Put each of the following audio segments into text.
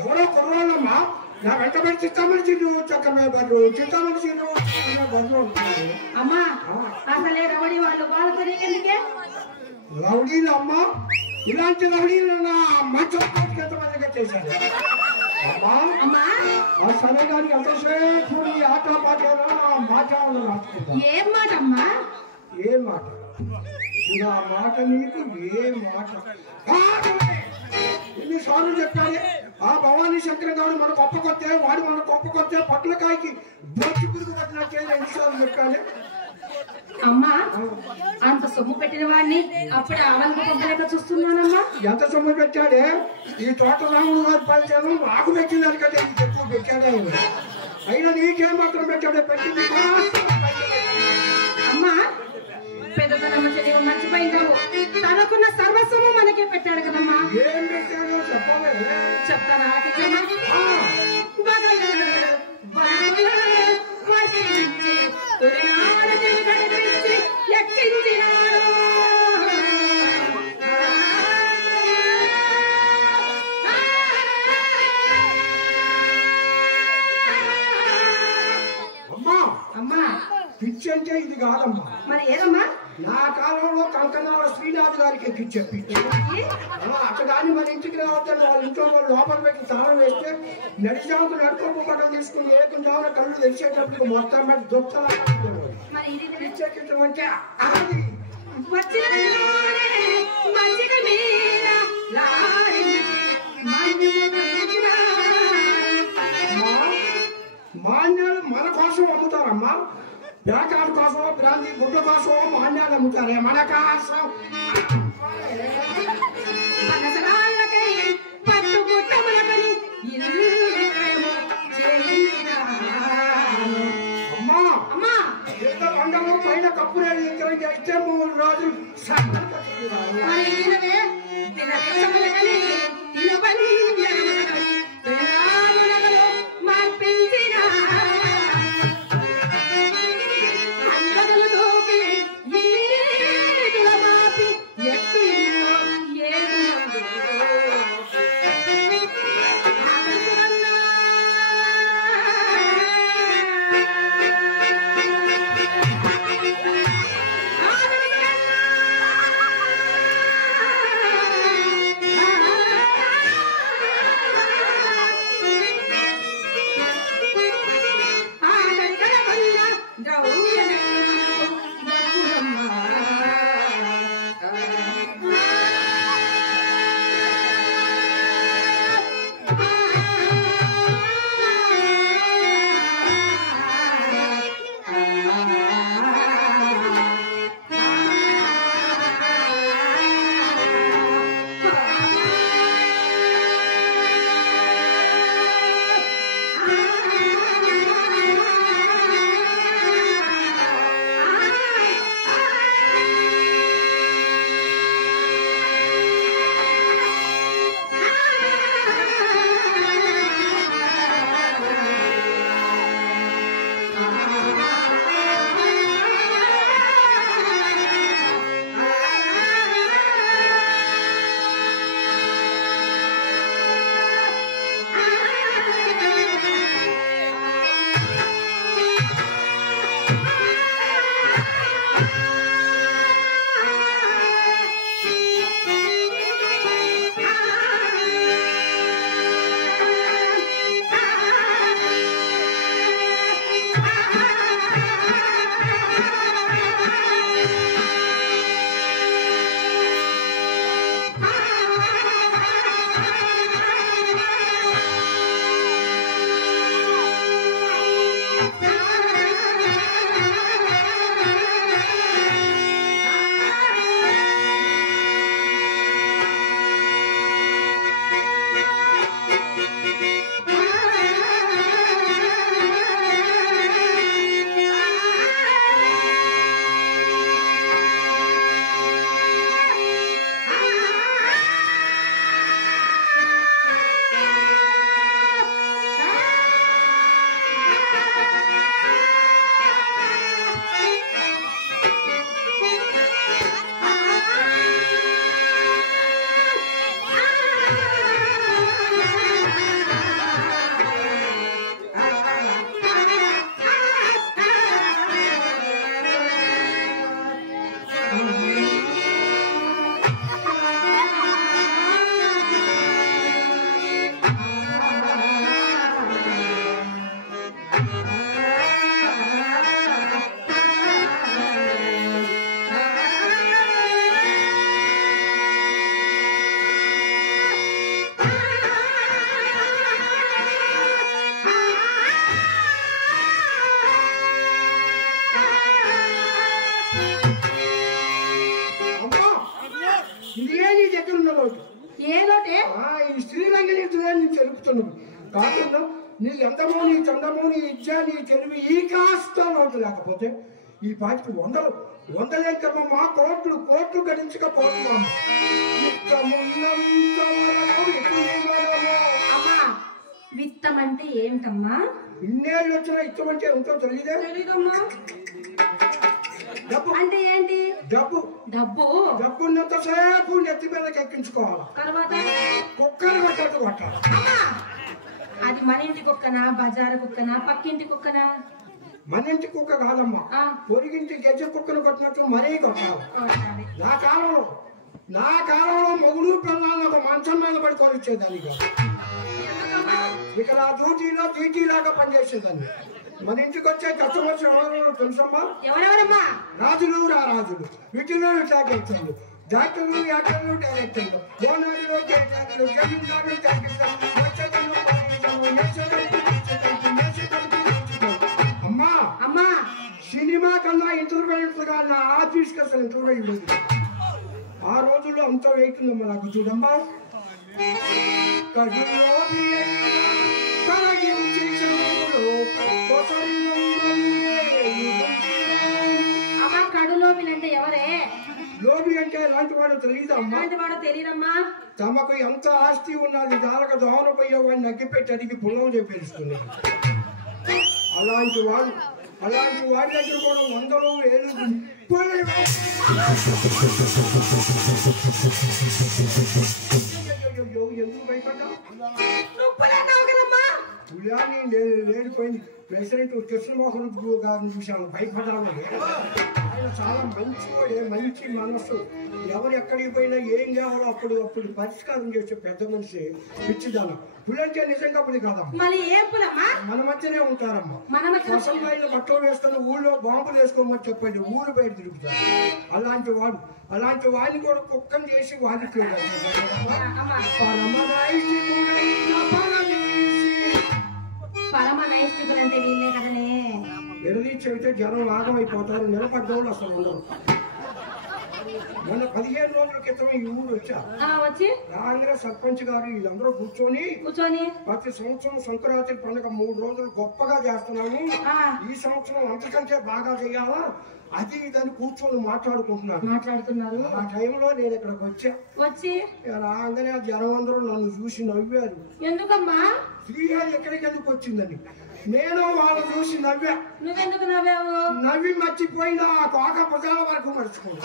ఎవరో కుర్రోళ్ళమ్మా నా వెంటబడి చిత్తామని చిన్ను చక్కమే బర్రు చిత్తామని చిన్ను బర్రు ఉంటారు. అమ్మా అసలే రౌడీ వాళ్ళు వాళ్ళతో నీకెందుకే? రౌడీలు అమ్మా, ఇలాంటి రౌడీలు నా మంచి ఎంతమందిగా చేశారు అమ్మా. అమ్మా ఆ సమయానికి ఎంతసేపు ఈ ఆట పాట మాట్లాడాలి. ఏం మాట అమ్మా? ఏ మాట? నా మాట నీకు ఏ మాట? ఎన్నిసార్లు చెప్పాలి? ఆ భవానీ శంకర గౌడు మన గొప్ప కొత్తే, వాడు మన గొప్ప కొత్తే పట్లకాయకి బొచ్చు పురుగు పట్టినట్టే ఎన్నిసార్లు చెప్పాలి? అమ్మా అంత సొమ్ము పెట్టిన వాడిని అప్పుడు ఆవలకు పొందలేక చూస్తున్నానమ్మా. ఎంత సొమ్ము పెట్టాడే? ఈ తోట రాముడు గారి పరిచయం నాకు పెట్టిందానికంటే ఎక్కువ పెట్టాడే. అయినా నీకేం మాత్రం పెట్టాడే? పెట్టింది అమ్మా పెద్దతనమ్మ చెల్లి మర్చిపోయిందావు. తనకున్న సర్వస్వము మనకే పెట్టాడు కదమ్మా. ఏం పెట్టాడో చెప్పలే. చెప్తారా? అమ్మా పిచ్చి అంటే ఇది కాదమ్మా. మరి ఏదమ్మా? నా కాలంలో కంకనాల శ్రీనాథ్ గారికి ఎక్కించే పిచ్చి. అక్కడాన్ని మన ఇంటికి రావద్దని వాళ్ళ ఇంట్లో వాళ్ళు లోపల పెట్టి తాళం వేస్తే నడిచాముకు నడుకోపు పట్టం తీసుకుని ఏకుందామని కళ్ళు తెరిచేటప్పుడు మొత్తం పెట్టి దొత్తలా పిచ్చెక్కించడం అంటే అది. మాన్యాలు మన కోసం అమ్ముతారమ్మా. వ్యాపారం కోసం, బ్రాంతి గుడ్ల కోసం మాన్యాలు అమ్ముతారే మన కోసం. అమ్మా అమ్మా ఎంత పండుగ పైన కప్పురేళ్ళు ఎక్కడ చేస్తే 3 రోజులు చూస్తున్నది కాకుండా నీ ఎంతమో నీ చందమో నీ ఇచ్చా నీ తెలివి ఈ కాస్త నోటు లేకపోతే ఈ పాటికి వందలే కర్మమ్మా కోట్లు కోట్లు గడించకపోతున్నాము. అమ్మా విత్తం అంటే ఏమిటమ్మా? ఇన్నేళ్ళు వచ్చిన ఇత్తం అంటే ఎంతో తెలీదమ్మా. డబ్బు అంటే ఏంటి? డబ్బున్నంతసేపు నెత్తి మీదకి ఎక్కించుకోవాలి. తర్వాత కుక్కలు కొట్టదు కొట్టాలి. అది మన ఇంటి కుక్కనా, బజారు కుక్కనా, పక్కింటి కుక్కనా? మన ఇంటి కుక్క కాదమ్మా, పొరిగింటి గెజ్జ కుక్కను కొట్టినట్టు మరీ కొట్టాలి. నా కాలంలో మొగుడు పిల్లలు ఒక మంచం మీద పడుకొని వచ్చేదాన్ని. ఇక నా డ్యూటీలో డ్యూటీలాగా పనిచేసేదాన్ని. మన ఇంటికి వచ్చే కస్టమర్స్ ఎవరు తెలుసమ్మా? ఎవరెవరమ్మా? రాజులు రాజులు, విటులు టాకెట్లు, డాక్టర్లు యాక్టర్లు డైరెక్టర్లు, ఓనర్లు జైనర్లు, జమీందారులు అమ్మా సినిమా కన్నా ఇంటర్వ్యూ గా నా ఆఫీస్కి అసలు ఇంటర్వ్యూ లేదు. ఆ రోజుల్లో అంత వెయిట్టుందమ్మా నాకు. చూడమ్మా కడులోబిలంటే ఎవరే? లోబి అంటే ఎలాంటి వాడు తెలియదమ్మా. తమకు ఎంత ఆస్తి ఉన్నది దానికి దోహన పోయేవాడిని నగ్గిపెట్టి అడిగి పుల్లం చేపేస్తుంది. అలాంటి వాడి దగ్గర కూడా వందలు వేలు ఎందుకు భయపడ్డా? పులాని లేడిపోయింది. ప్రెసిడెంట్ కృష్ణమోహన్ గారిని చూశాను, భయపడాలని. ఆయన చాలా మంచివాడే, మంచి మనస్సు. ఎవరు ఎక్కడికి పోయినా ఏం కావాలో అప్పుడు పరిష్కారం చేసే పెద్ద మనిషి. పిచ్చిదాన పులంటే నిజంగా పులి కాదమ్మా, మన మధ్యనే ఉంటారమ్మా. అసలు బట్టలు వేసుకొని ఊళ్ళో బాంబులు వేసుకోమని చెప్పండి, ఊరు బయట తిరుగుతారు. అలాంటి వాడిని కూడా కుక్కం చేసి వాడికి పరమ నైష్టికులు అంటే వీళ్ళే కదనే. నిలదీ చెబితే జనం ఆగమైపోతారు, నిలబడ్డోళ్ళు అసలు ఉండరు. మొన్న 15 రోజుల క్రితం ఈ ఊరు వచ్చి రాగానే సర్పంచ్ గారు వీళ్ళందరూ కూర్చొని ప్రతి సంవత్సరం సంక్రాంతి పండుగ 3 రోజులు గొప్పగా చేస్తున్నాము, ఈ సంవత్సరం అంతకంటే బాగా చేయాలా అది ఇదని కూర్చొని మాట్లాడుతున్నారు. ఆ టైంలో నేను ఇక్కడికి వచ్చి రాగానే ఆ జనం అందరూ నన్ను చూసి నవ్వారు. ఎందుకమ్మా? శ్రీహరి ఎక్కడికి ఎందుకు వచ్చిందని. నేను వాళ్ళు చూసి నవ్వా. నువ్వెందుకు నవ్వావు? నవ్వి మర్చిపోయినా కోక భుజాల వరకు మర్చిపోయింది.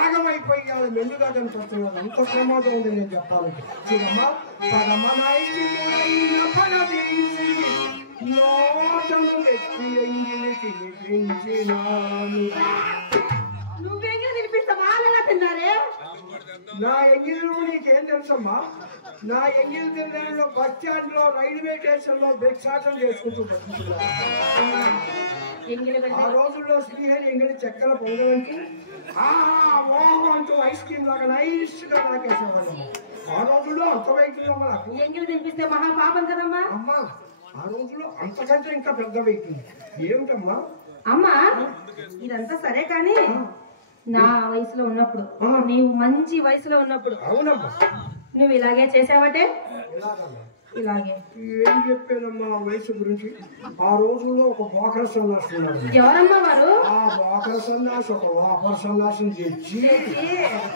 ఆగమైపోయి మెండుగా కనిపిస్తున్నారు. అంత ప్రమాదం ఉంది నేను చెప్పాలంటే. చూడమ్మా నువ్వెంగిలి తినిపిస్తావా? తిన్నారే నా ఎంగిలు నీకేం తెలుసమ్మా? నా ఎంగిల్ తిన్నలో బస్ స్టాండ్ లో రైల్వే స్టేషన్ లో భిక్షాటం చేసుకుంటూ ఆ రోజుల్లో శ్రీహరి ఎంగిలి చెక్కల పొందడానికి అంటూ ఐస్ క్రీమ్ లాగా నైస్ గా నాకేసేవాళ్ళం. ఆ రోజుల్లో అంత వెయిట్లో నాకు ఎంగిలి తినిపిస్తే మహాపాపం కదమ్మా. అమ్మా ఆ రోజుల్లో అంతకంటే ఇంకా పెద్ద వెయిట్ ఏమిటమ్మా? అమ్మా ఇదంతా సరే కానీ నా వయసులో ఉన్నప్పుడు, నీవు మంచి వయసులో ఉన్నప్పుడు అవునమ్మా నువ్వు ఇలాగే చేసావటే? ఇలాగే ఏం చెప్పానమ్మా వయసు గురించి? ఆ రోజుల్లో ఒక బోకర సన్నాసి ఉన్నాడు. ఎవరమ్మా వారు? ఆ బోకర సన్నాసి ఒక వాపర సన్నాసిని తెచ్చి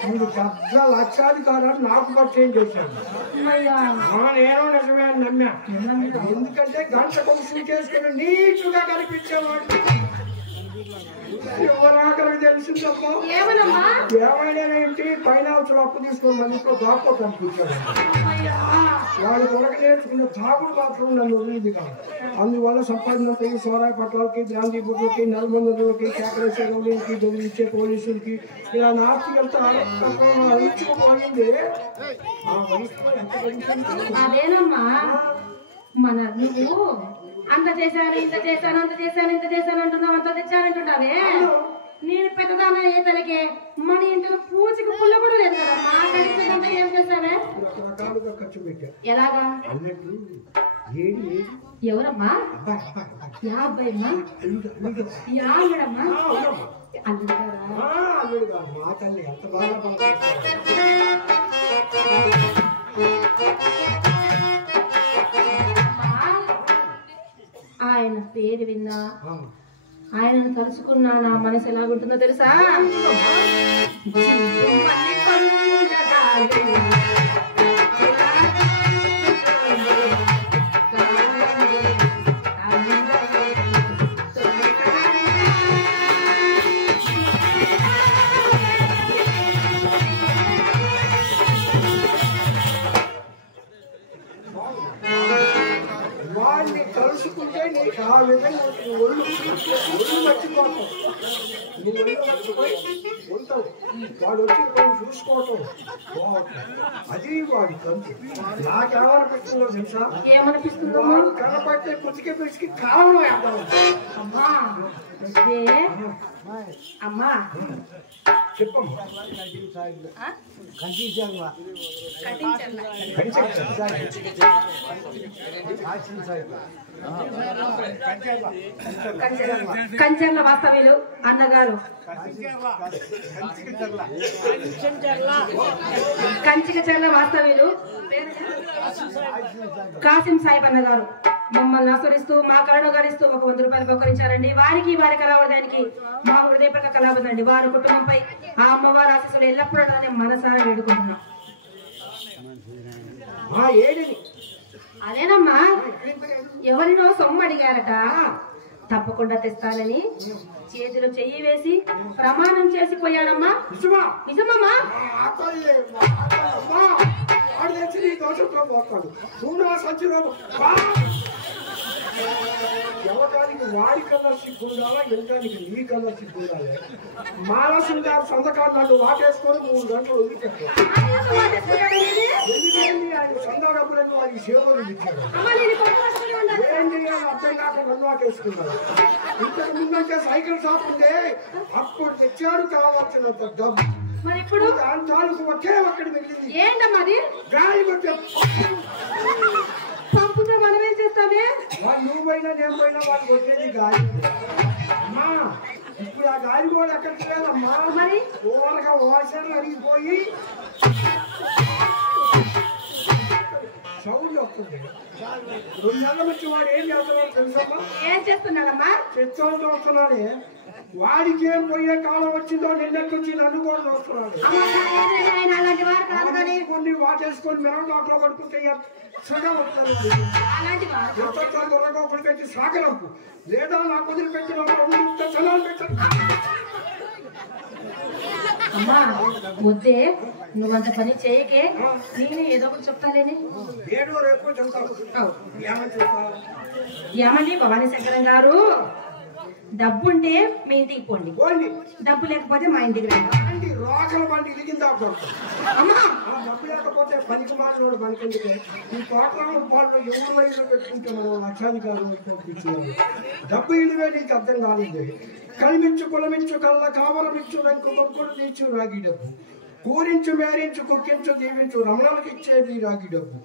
మీరు పెద్ద లక్షాధికారాన్ని నాకు పరిచయం చేశాను. నేను నిజమే అని నమ్మా. ఎందుకంటే గంట కొంచెం చేసుకుని నీటుగా కనిపించేవాడు. ఎవరాకరికి తెలిసిందప్ప ఏమైనా ఏంటి ఫైనాన్స్ లో అప్పు తీసుకుని మనిషిలో దాక్కోవటం అనిపించాడు. వాడు కొరకు నేర్చుకున్న దాగుడు మాత్రం నన్ను వదిలింది కాదు. అందువల్ల సంపాదనకి సోరాయి పట్లకి బ్రాంతి బుడ్లకి నల్మందులకి కేకరేశ్వరులకి దొరికిచ్చే పోలీసులకి ఇలా నాస్తికంతా అరుచుకుపోయింది. ఆ వయసులో ఎంత అదేనమ్మా మన నువ్వు అంత చేశాను ఇంత చేశాను అంటున్నావు, అంత తెచ్చానంటున్నావే. నేను పెద్దదాన్న తనకి మన ఇంట్లో పూజకి పుల్ల కూడా లేదు కదా. మా కలిసి ఏం చేశావే? రకరకాలుగా ఖర్చు పెట్టా. ఎలాగా? అన్నట్టు ఎవరమ్మా? యా అబ్బాయమ్మా? యాడమ్మా? అల్లుడు గారు మా తల్లి ఎంత బాగా ఆయనను తలుచుకున్నా నా మనసు ఎలాగుంటుందో తెలుసా? వాడిని తలుసుకుంటే నీకు ఆ విధంగా ఒళ్ళు మర్చిపోతావు. నువ్వు ఒళ్ళు మర్చిపోయి ఉంటావు. వాడు వచ్చి కొన్ని చూసుకోవటం బాగుంటుంది. అది వాడి తంతు. నాకేమనిపిస్తుందో తెలుసా? ఏమనిపిస్తుందో? వాడు కనపడితే కుతికి పిసికి కారణం వేద్దాం. అమ్మా అమ్మా చెప్పమ్మా. కంచెర్ల వాస్తవ్యులు అన్నగారు, కంచికచర్ల వాస్తవ్యులు కాసిం సాహిబ్ అన్నగారు మమ్మల్ని ఆస్వాదిస్తూ మా కళను గరిస్తూ ఒక 100 రూపాయలు బహుకరించారండి. వారికి వారి కళావడానికి మా హృదయపూర్వక కళావదండి. వారి కుటుంబంపై ఆ అమ్మవారి ఆశీస్సులు ఎల్లప్పుడూ మనసారా వేడుకుంటున్నాం. అదేనమ్మా, ఎవరినో సొమ్ము అడిగారట, తప్పకుండా తెస్తానని చేతిలో చెయ్యి వేసి ప్రమాణం చేసిపోయాడమ్మా. నిజమమ్మా? ఎవరికి వాడి కన్నా సిగ్గుండాలా, ఎవరికి నీ కన్నా సిగ్గుండాలి. మానసుందారు సంతకాలు నన్ను వాటేసుకొని 3 గంటలు వదిలిపెట్టాడు. ఎందుకండి ఆయన సొంత డబ్బులకు వారికి సేవలు ఇచ్చాడు. ఏంటి అర్థం కాక నన్ను వాటేసుకున్నాడు. ఇంతకు ముందంటే సైకిల్ షాప్ ఉంటే అప్పుడు తెచ్చాడు కావాల్సినంత డబ్బు. మరి ఇప్పుడు దాని తాలూకు ఒకే ఒక్కటి మిగిలింది. ఏంటమ్మా? గాలి కొట్టే పంపుతో మనం ఏం చేస్తామే? వాళ్ళు నువ్వు పోయినా నేను పోయినా వాళ్ళు కొట్టేది గాలి. అమ్మా ఇప్పుడు ఆ గాలి కూడా ఎక్కడికి లేదమ్మా. మరి ఓరగా వాసనలు అరిగిపోయి సౌండ్ వస్తుంది. 2 నెలల నుంచి వాడు ఏం చేస్తున్నాడు తెలుసమ్మా? ఏం చేస్తున్నాడమ్మా? చెత్తోడు చూస్తున్నాడే. వాడికి ఏం పోయే కాలం వచ్చిందో నిన్నెక్కొచ్చి నన్ను కూడా చూస్తున్నాడు. అలాంటి వారు కాదు కానీ కొన్ని వాటేసుకొని మిరవడాట్లో పడుకుంటే సగం వస్తుంది. ఒకటి సాగరంపు లేదా నాకు వదిలిపెట్టిన అమ్మా వద్దే, నువ్వంత పని చేయకే, నేను ఏదో ఒకటి చెప్తాలేని. ఏడో రేపు చెప్తాను. ఏమండి భవానీ శంకరం గారు, డబ్బుంటే మీ ఇంటికి పోండి, డబ్బు లేకపోతే మా ఇంటికి రండి. రోకల బండి ఇరిగిందా అమ్మా? డబ్బు లేకపోతే పనికి మారినోడు మనకెందుకే? ఈ తోటలో పాటలో ఎవరి వయసులో పెట్టుకుంటే మనం లక్షాధికారులు అయిపోతున్నాం. డబ్బు ఇలువే నీకు అర్థం కాలేదు. కలిమించు కులమించు కళ్ళ కావలమించు రంకు కొడుకుడు తీర్చు రాగి డబ్బు, కూరించు మేరించు కుక్కించు దీవించు రమణాలకు ఇచ్చేది రాగి డబ్బు.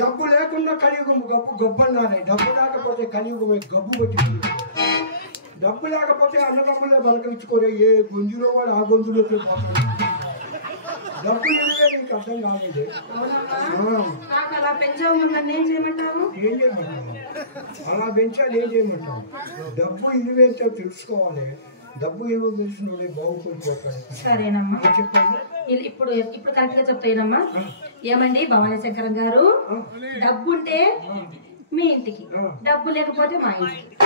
డబ్బు లేకుండా కలియుగము గొప్పన్నానే, డబ్బు లేకపోతే కలియుగమే గబ్బు పట్టి. డబ్బు లేకపోతే అన్నదమ్ములే బలకరించుకోరే, ఏ గొంజులో వాడు ఆ గొంజులోకి పోతాడు. డబ్బు ఇలువే నీకు అర్థం కాలేదు. అలా పెంచాము, ఏం చేయమంటావు? ఏం చేయమంటావు? అలా పెంచాలి, ఏం చేయమంటావు? డబ్బు ఇలువేంటో తెలుసుకోవాలి. డబ్బు ఇలువ తెలిసినోడే బాగుపడిపోతాడు. సరేనమ్మా, చెప్పండి. ఇప్పుడు కరెక్ట్ గా చెప్తానమ్మా. ఏమండి భవానీ శంకరం గారు, డబ్బు ఉంటే మీ ఇంటికి, డబ్బు లేకపోతే మా ఇంటికి.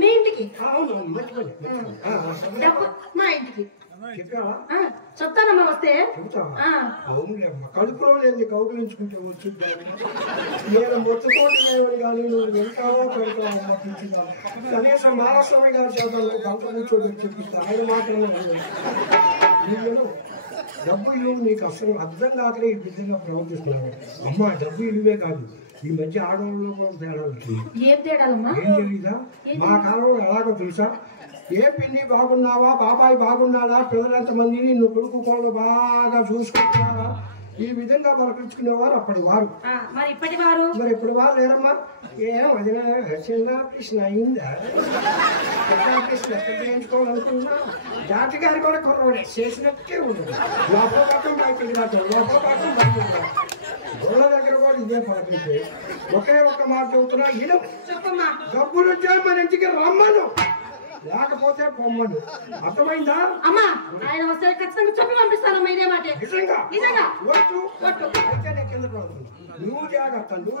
మీ ఇంటికి డబ్బు, మా ఇంటికి. చెప్తానమ్మా వస్తే. కడుపులో లేదు కౌగులించుకుంటే వచ్చింది. నేను మొత్తుకోవడం కానీ నువ్వు వెళ్తావో పెడతావో కనీసం మహారాష్ట్రమే గారు చేద్దాం గంట కూర్చోబెట్టి చెప్పిస్తా. ఆయన మాటలు డబ్బు ఇల్లు నీకు అసలు అర్థం కాకనే ఈ విధంగా ప్రవర్తిస్తున్నాను. అమ్మ డబ్బు ఇల్లువే కాదు, ఈ మధ్య ఆడవాళ్ళు కూడా తేడా వచ్చింది. ఏం తేడాలమ్మా? ఏం తెలీదా? మా కాలంలో ఎలాగో తెలుసా? ఏ పిన్ని బాగున్నావా, బాబాయ్ బాగున్నాడా, పిల్లలంతమంది నిన్ను కొడుకు కోళ్ళు బాగా చూసుకుంటున్నారా, ఈ విధంగా పలకరించుకునేవారు అప్పటి వారు. మరి ఇప్పటి వారు లేరమ్మా. ఏం అది చిన్న కృష్ణ అయిందా? కృష్ణ చేయించుకోవాలనుకున్నా జాతి గారి కూడా కొరవడే చేసినట్టే ఉండదు. లోపల పక్కన బయటకు రావటం, లోపల పక్కన బయటకు రావటం. గొల్ల దగ్గర కూడా ఇదే పలకరించే ఒకే ఒక్క మాట చెబుతున్నా ఈయన చెప్పమ్మా. డబ్బులుంటే మన ఇంటికి రమ్మను, లేకపోతే పొమ్మను. అర్థమైందా? అమ్మా ఆయన వస్తే ఖచ్చితంగా చెప్పి పంపిస్తానమ్మా. ఇదే మాట నిజంగా నిజంగా ఒట్టు అయితే నేను కిందకు రాదు. నువ్వు జాగ్రత్త, నువ్వు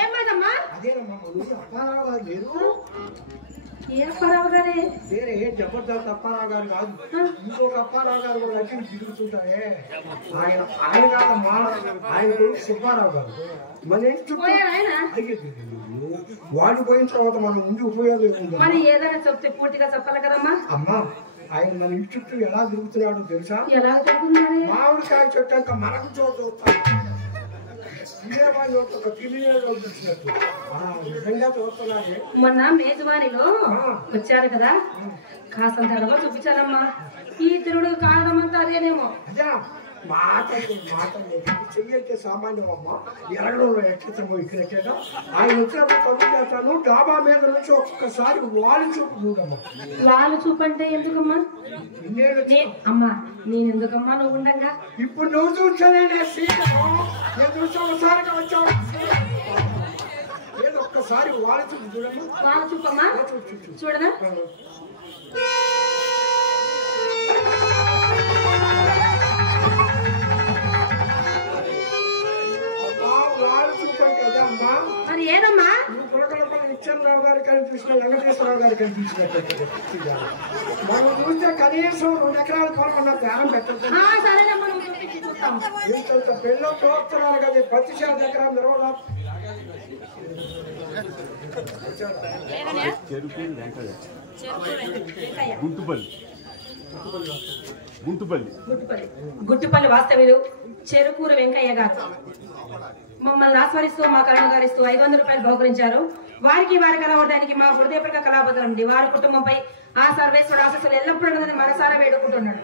ఏమదమ్మా? అదేనమ్మా అప్పారావు గారు లేరు. ఏ అప్పారావు గారే? వేరే జబర్దస్త్ అప్పారావు గారు కాదు, ఇంకొక అప్పారావు గారు కూడా వచ్చి తిరుగుతుంటారే. ఆయన కాదమ్మా, ఆయన కొడుకు సుబ్బారావు గారు. మన ఇంటి వాడు పోయిన తర్వాత మనం ముందు ఉపయోగం మరి ఏదైనా చెప్తే పూర్తిగా చెప్పాలి కదమ్మా. అమ్మా ఆయన మన ఇంటి చుట్టూ ఎలా తిరుగుతున్నాడో తెలుసా? ఎలా తిరుగుతున్నాడు? మామిడికాయ చెట్టు అంతా మనకు చూస్తాం. మొన్న మేజవాణిలో వచ్చారు కదా, కాసంత అడవ చూపించారమ్మా. ఈ తిరుగుడు కారణం అంతా అదేనేమో. చెయ్యంటే సామాన్యం అమ్మా, ఎరగడంలో ఎక్కితమో ఇక్కడ ఆయన వచ్చినప్పుడు కబుర్ చేస్తాను. డాబా మీద నుంచి ఒక్కసారి వాళ్ళు చూపు చూడమ్మా. వాళ్ళు చూపంటే ఎందుకమ్మా? అమ్మా నేను ఎందుకమ్మా నువ్వు ఉండగా? ఇప్పుడు నువ్వు చూసానే ఒకసారిగా వచ్చావు. ఏదో ఒక్కసారి వాళ్ళు చూపు చూడమ్మా. వాళ్ళు చూపమ్మా, చూడనా? మరి ఏదమ్మా? నిత్యానరావు గారు కనిపించిన వెంకటేశ్వరరావు గారు కనిపించినట్టు మనం చూస్తే కనీసం 2 ఎకరాల కొనుక్కున్న ప్రారం పెట్టచ్చు. ఇంత పెళ్ళో చూస్తున్నారు కదా, 10 ఎకరాలు నిర్వహణ. గుట్టుపల్లి వాస్తవ్యులు చెరుకూర వెంకయ్య గారు మమ్మల్ని ఆస్వాదిస్తూ మా కళాకారిస్తూ 500 రూపాయలు బహుకరించారు. వారికి వారి కళావడానికి మా హృదయపూర్వక కళాబద్ధం ఉంది. వారి కుటుంబంపై ఆ సర్వేశ్వరుడు ఆశీస్సులు ఎల్లప్పుడూ మనసారా వేడుకుంటున్నాడు.